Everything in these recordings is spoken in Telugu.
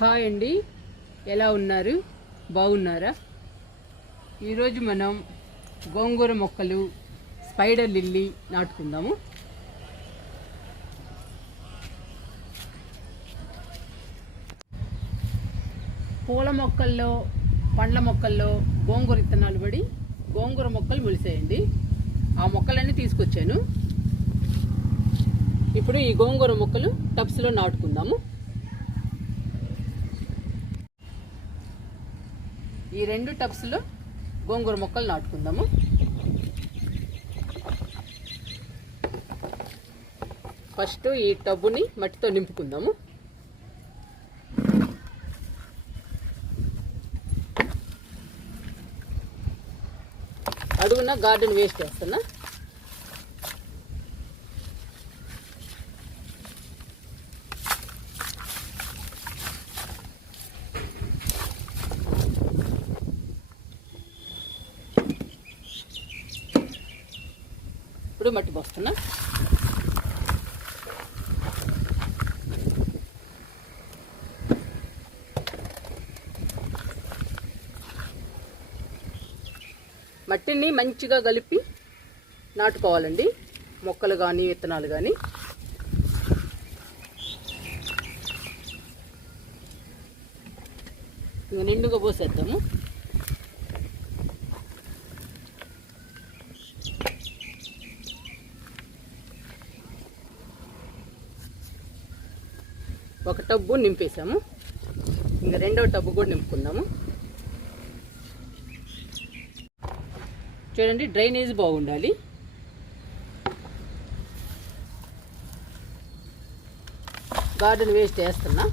హాయ్ అండి, ఎలా ఉన్నారు? బాగున్నారా? ఈరోజు మనం గోంగూర మొక్కలు, స్పైడర్ లిల్లీ నాటుకుందాము. పూల మొక్కల్లో, పండ్ల మొక్కల్లో గోంగూర విత్తనాలు పడి గోంగూర మొక్కలు మొలిసాయండి. ఆ మొక్కలన్నీ తీసుకొచ్చాను. ఇప్పుడు ఈ గోంగూర మొక్కలు టబ్స్లో నాటుకుందాము. ఈ 2 టబ్స్లో గోంగూర మొక్కలు నాటుకుందాము. ఫస్ట్ ఈ టబ్బుని మట్టితో నింపుకుందాము. అడుగున గార్డెన్ వేస్ట్ చేస్తున్నా. ఇప్పుడు మట్టి పోస్తున్నా. మట్టిని మంచిగా కలిపి నాటుకోవాలండి, మొక్కలు కానీ విత్తనాలు కానీ. ఇంకా నిండుగా పోసేద్దాము. ఒక టబ్బు నింపేసాము. ఇంకా 2వ టబ్బు కూడా నింపుకుందాము. చూడండి, డ్రైనేజ్ బాగుండాలి. గార్డెన్ వేస్ట్ వేస్తున్నా.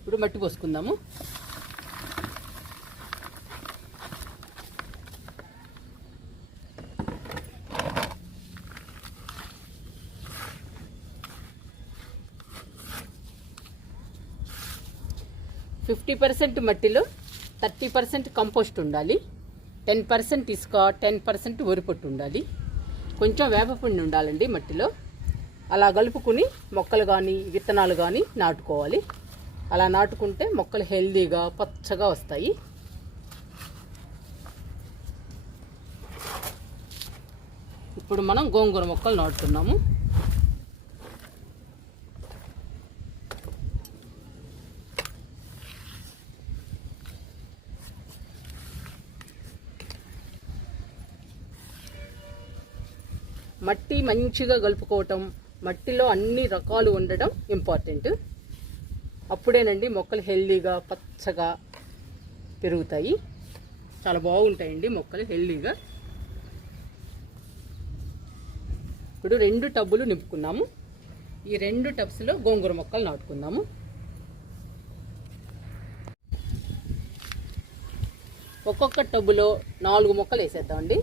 ఇప్పుడు మట్టి పోసుకుందాము. ఫిఫ్టీ 50% మట్టిలో 30% కంపోస్ట్ ఉండాలి. 10% ఇసుక, 10% వరిపొట్టు ఉండాలి. కొంచెం వేపపిండి ఉండాలండి మట్టిలో. అలా కలుపుకుని మొక్కలు కానీ విత్తనాలు కానీ నాటుకోవాలి. అలా నాటుకుంటే మొక్కలు హెల్దీగా పచ్చగా వస్తాయి. ఇప్పుడు మనం గోంగూర మొక్కలు నాటుతున్నాము. మట్టి మంచిగా కలుపుకోవటం, మట్టిలో అన్ని రకాలు ఉండడం ఇంపార్టెంట్. అప్పుడేనండి మొక్కలు హెల్దీగా పచ్చగా పెరుగుతాయి. చాలా బాగుంటాయండి మొక్కలు హెల్దీగా. ఇప్పుడు 2 టబ్బులు నింపుకున్నాము. ఈ 2 టబ్స్లో గోంగూర మొక్కలు నాటుకుందాము. ఒక్కొక్క టబ్బులో 4 మొక్కలు వేసేద్దామండి.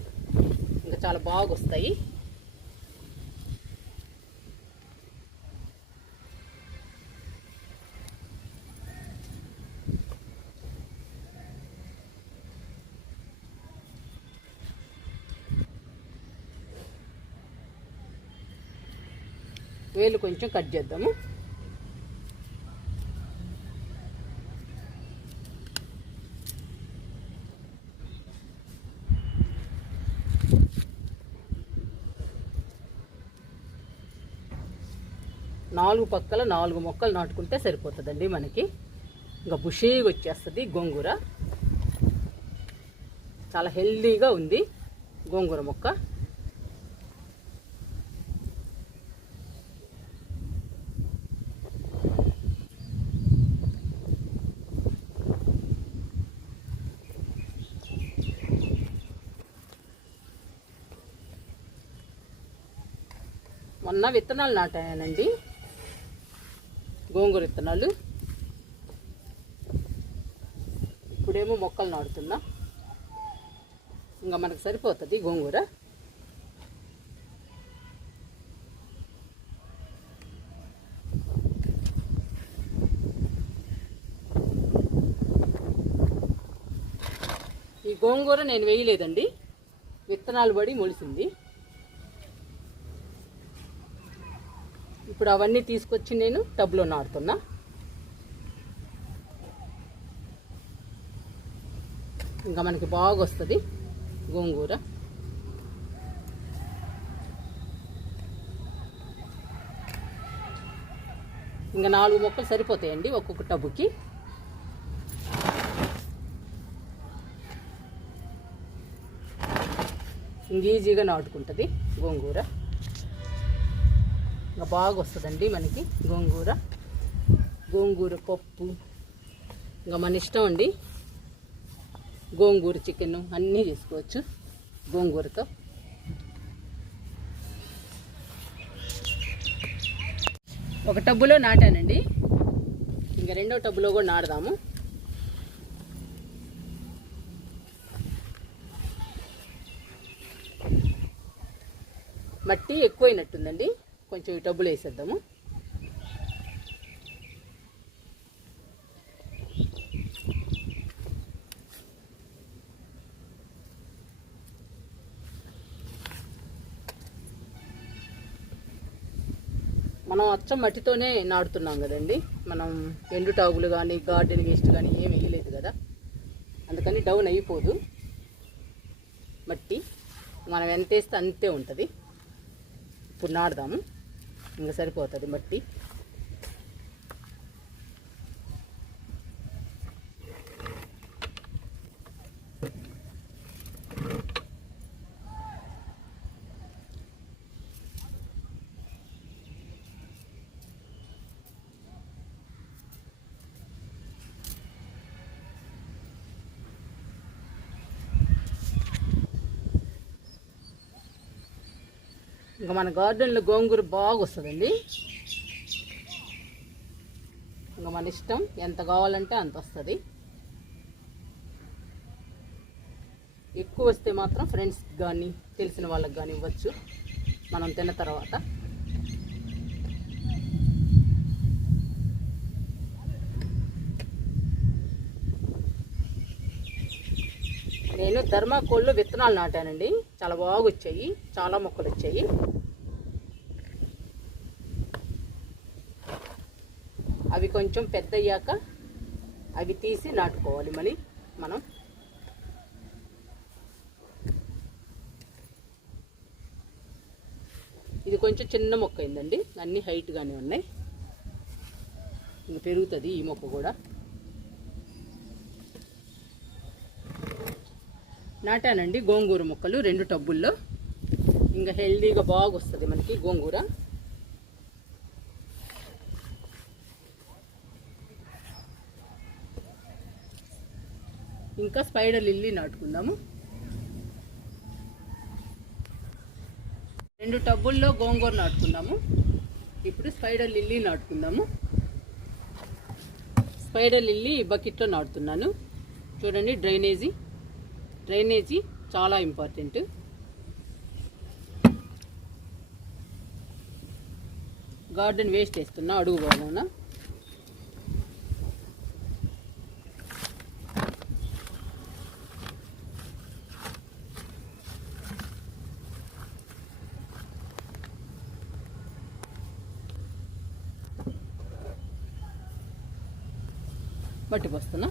ఇంకా చాలా బాగా వస్తాయి. వేలు కొంచెం కట్ చేద్దాము. నాలుగు పక్కల 4 మొక్కలు నాటుకుంటే సరిపోతుందండి మనకి. ఇంకా బుషీగా వచ్చేస్తుంది గోంగూర. చాలా హెల్దీగా ఉంది గోంగూర మొక్క. మొన్న విత్తనాలు నాటానండి, గోంగూర విత్తనాలు. ఇప్పుడేమో మొక్కలు నాటుతున్నా. ఇంకా మనకు సరిపోతుంది గోంగూర. ఈ గోంగూర నేను వేయలేదండి, విత్తనాలు పడి మొలిసింది. ఇప్పుడు అవన్నీ తీసుకొచ్చి నేను టబ్లో నాటుతున్నా. ఇంకా మనకి బాగా వస్తుంది గోంగూర. ఇంకా 4 మొక్కలు సరిపోతాయండి ఒక్కొక్క టబ్బుకి. ఇంక ఈజీగా నాటుకుంటుంది గోంగూర. ఇంకా బాగా వస్తుందండి మనకి గోంగూర పప్పు. ఇంకా మన ఇష్టం అండి, గోంగూర చికెన్ అన్నీ చేసుకోవచ్చు గోంగూరతో. ఒక టబ్బులో నాటానండి, ఇంకా రెండో టబ్బులో కూడా నాటుదాము. మట్టి ఎక్కువైనట్టుందండి, కొంచెం ఈ టబ్బులో వేసేద్దాము. మనం అచ్చం మట్టితోనే నాటుతున్నాం కదండి, మనం ఎండు టాగులు కానీ గార్డెన్ వేస్ట్ కానీ ఏం వేయలేదు కదా, అందుకని డౌన్ అయిపోదు మట్టి. మనం ఎంత వేస్తే అంతే ఉంటుంది. ఇప్పుడు నాటుదాము, ఇంకా సరిపోతుంది మట్టి. ఇంకా మన గార్డెన్లో గోంగూర బాగా వస్తుందండి. ఇంకా మన ఇష్టం, ఎంత కావాలంటే అంత వస్తుంది. ఎక్కువ వస్తే మాత్రం ఫ్రెండ్స్కి కానీ తెలిసిన వాళ్ళకి కానీ ఇవ్వచ్చు మనం తిన్న తర్వాత. నేను ధర్మాకోల్లో విత్తనాలు నాటానండి, చాలా బాగా వచ్చాయి, చాలా మొక్కలు వచ్చాయి. అవి కొంచెం పెద్ద అయ్యాక అవి తీసి నాటుకోవాలి మళ్ళీ మనం. ఇది కొంచెం చిన్న మొక్క అయిందండి, అన్నీ హైట్గానే ఉన్నాయి. ఇంక పెరుగుతుంది ఈ మొక్క కూడా. నాటానండి గోంగూర మొక్కలు 2 టబ్బుల్లో. ఇంకా హెల్దీగా బాగా వస్తుంది మనకి గోంగూర. ఇంకా స్పైడర్ లిల్లీ నాటుకుందాము. 2 టబ్బుల్లో గోంగూర నాటుకుందాము. ఇప్పుడు స్పైడర్ లిల్లీ నాటుకుందాము. స్పైడర్ లిల్లీ బకెట్లో నాటుతున్నాను. చూడండి, డ్రైనేజీ చాలా ఇంపార్టెంట్. గార్డెన్ వేస్ట్ వేస్తున్నా అడుగు భాగాన. మట్టి పోస్తున్నా.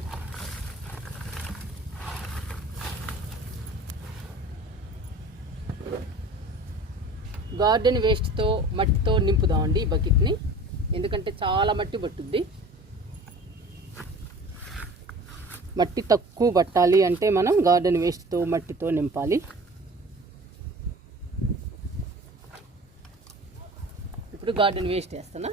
గార్డెన్ వేస్ట్తో మట్టితో నింపుదామండి ఈ బకెట్ని, ఎందుకంటే చాలా మట్టి పట్టుద్ది. మట్టి తక్కువ పట్టాలి అంటే మనం గార్డెన్ వేస్ట్తో మట్టితో నింపాలి. ఇప్పుడు గార్డెన్ వేస్ట్ వేస్తున్నా.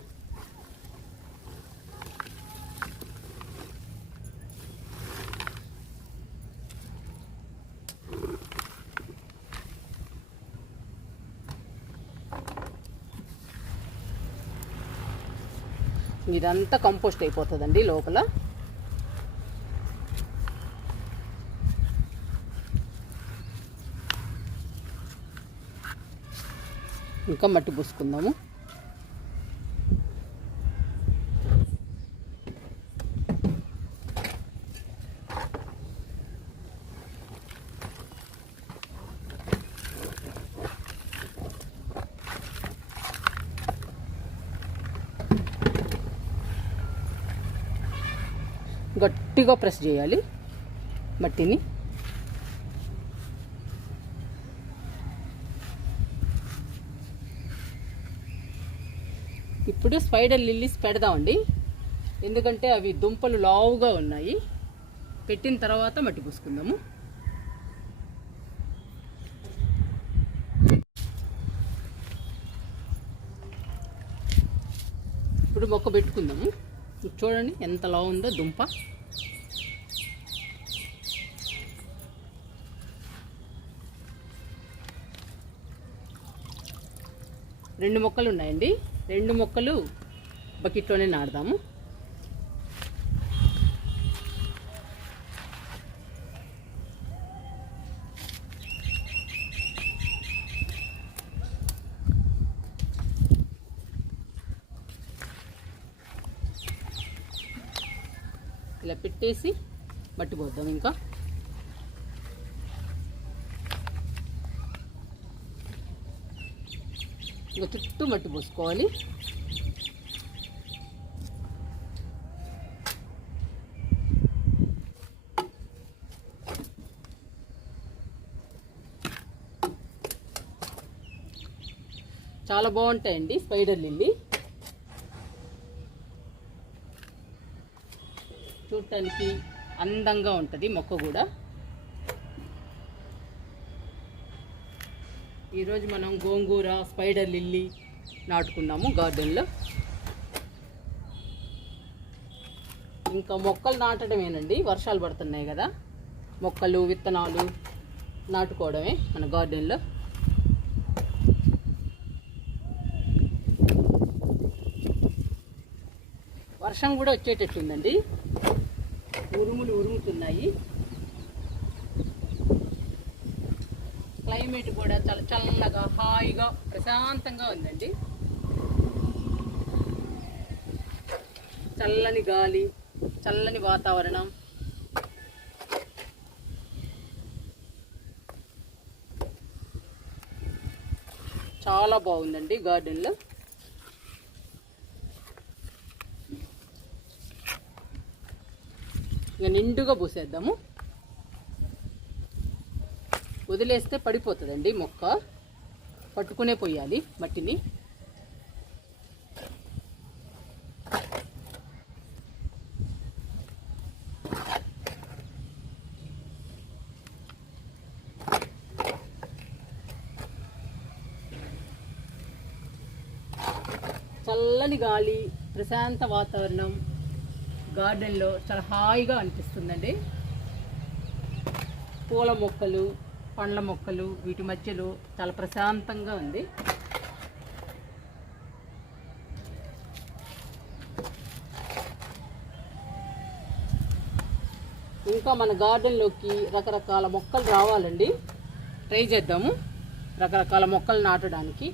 ఇదంతా కంపోస్ట్ అయిపోతుందండి లోపల. ఇంకా మట్టి పూసుకుందాము. గట్టిగా ప్రెస్ చేయాలి మట్టిని. ఇప్పుడు స్పైడర్ లిల్లీస్ పెడదామండి, ఎందుకంటే అవి దుంపలు లావుగా ఉన్నాయి. పెట్టిన తర్వాత మట్టి పూసుకుందాము. ఇప్పుడు మొక్క పెట్టుకుందాము. చూడండి ఎంత లావు ఉందో దుంప. రెండు మొక్కలు ఉన్నాయండి, రెండు మొక్కలు బకెట్లోనే నాటుదాము. ఇలా పెట్టేసి మట్టి పోద్దాం. ఇంకా చుట్టూ మట్టి పోసుకోవాలి. చాలా బాగుంటాయండి స్పైడర్ లిల్లీ, చూడటానికి అందంగా ఉంటుంది మొక్క కూడా. ఈరోజు మనం గోంగూర, స్పైడర్ లిల్లీ నాటుకున్నాము గార్డెన్లో. ఇంకా మొక్కలు నాటడమేనండి, వర్షాలు పడుతున్నాయి కదా, మొక్కలు విత్తనాలు నాటుకోవడమే మన గార్డెన్లో. వర్షం కూడా వచ్చేటట్టుందండి, ఉరుములు ఉరుముతున్నాయి. క్లైమేట్ కూడా చాలా చల్లగా, హాయిగా, ప్రశాంతంగా ఉందండి. చల్లని గాలి, చల్లని వాతావరణం. చాలా బాగుందండి గార్డెన్లో. ఇక నిండుగా పూసేద్దాము. వదిలేస్తే పడిపోతుందండి మొక్క, పట్టుకునే పోయాలి మట్టిని. చల్లని గాలి, ప్రశాంత వాతావరణం గార్డెన్లో చాలా హాయిగా అనిపిస్తుందండి. పూల మొక్కలు, పండ్ల మొక్కలు, వీటి మధ్యలో చాలా ప్రశాంతంగా ఉంది. ఇంకా మన గార్డెన్లోకి రకరకాల మొక్కలు రావాలండి, ట్రై చేద్దాము రకరకాల మొక్కలు నాటడానికి.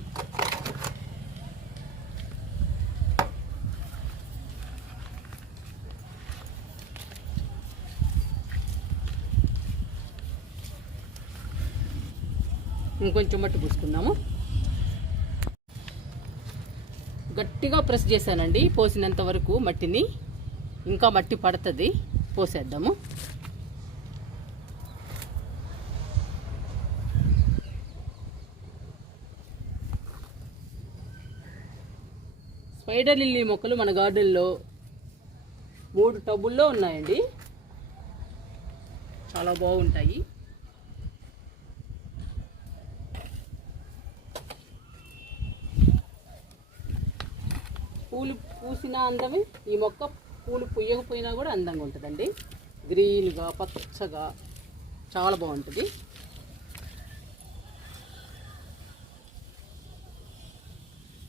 ఇంకొంచెం మట్టి పూసుకుందాము. గట్టిగా ప్రెస్ చేశానండి పోసినంత వరకు మట్టిని, ఇంకా మట్టి పడుతుంది, పోసేద్దాము. స్పైడర్ లిల్లీ మొక్కలు మన గార్డెన్లో 3 టబ్బుల్లో ఉన్నాయండి, చాలా బాగుంటాయి. పూలు పూసిన అందమే ఈ మొక్క, పూలు పుయ్యకపోయినా కూడా అందంగా ఉంటుందండి. గ్రీన్గా, పచ్చగా చాలా బాగుంటుంది.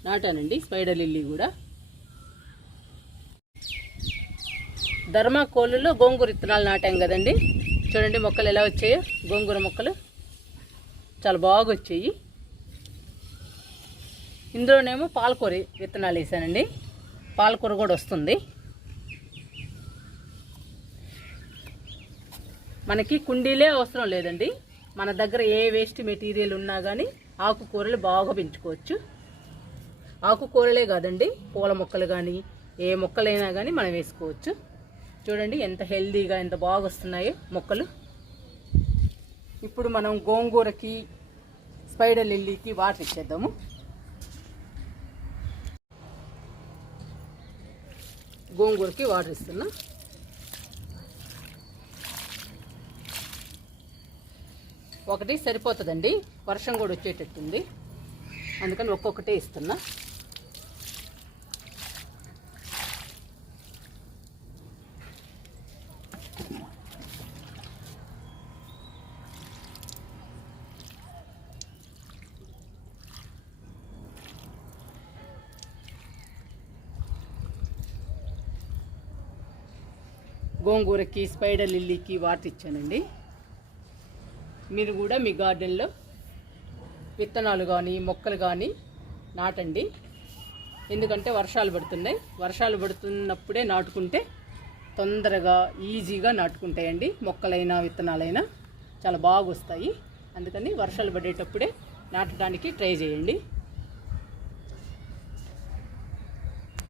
నాటానండి స్పైడర్ లిల్లీ కూడా. ధర్మాకోలులో గోంగూర విత్తనాలు నాటాం కదండి, చూడండి మొక్కలు ఎలా వచ్చాయో. గోంగూర మొక్కలు చాలా బాగా వచ్చాయి. ఇందులోనేమో పాలకూర విత్తనాలు వేసానండి, పాలకూర కూడా వస్తుంది. మనకి కుండీలే అవసరం లేదండి, మన దగ్గర ఏ వేస్ట్ మెటీరియల్ ఉన్నా కానీ ఆకుకూరలు బాగా పెంచుకోవచ్చు. ఆకుకూరలే కాదండి, పూల మొక్కలు కానీ ఏ మొక్కలైనా కానీ మనం వేసుకోవచ్చు. చూడండి ఎంత హెల్దీగా ఎంత బాగా వస్తున్నాయో మొక్కలు. ఇప్పుడు మనం గోంగూరకి స్పైడర్ లిల్లీకి వాటర్ ఇచ్చేద్దాము. గోంగూరకి వాటర్ ఇస్తున్నా. ఒకటి సరిపోతుందండి, వర్షం కూడా వచ్చేటట్టుంది, అందుకని ఒక్కొక్కటే ఇస్తున్నా. గోంగూరకి స్పైడర్ లిల్లీకి వాటర్ ఇచ్చానండి. మీరు కూడా మీ గార్డెన్లో విత్తనాలు కానీ మొక్కలు కానీ నాటండి. ఎందుకంటే వర్షాలు పడుతున్నాయి, వర్షాలు పడుతున్నప్పుడే నాటుకుంటే తొందరగా ఈజీగా నాటుకుంటాయండి. మొక్కలైనా విత్తనాలైనా చాలా బాగా వస్తాయి. అందుకని వర్షాలు పడేటప్పుడే నాటడానికి ట్రై చేయండి.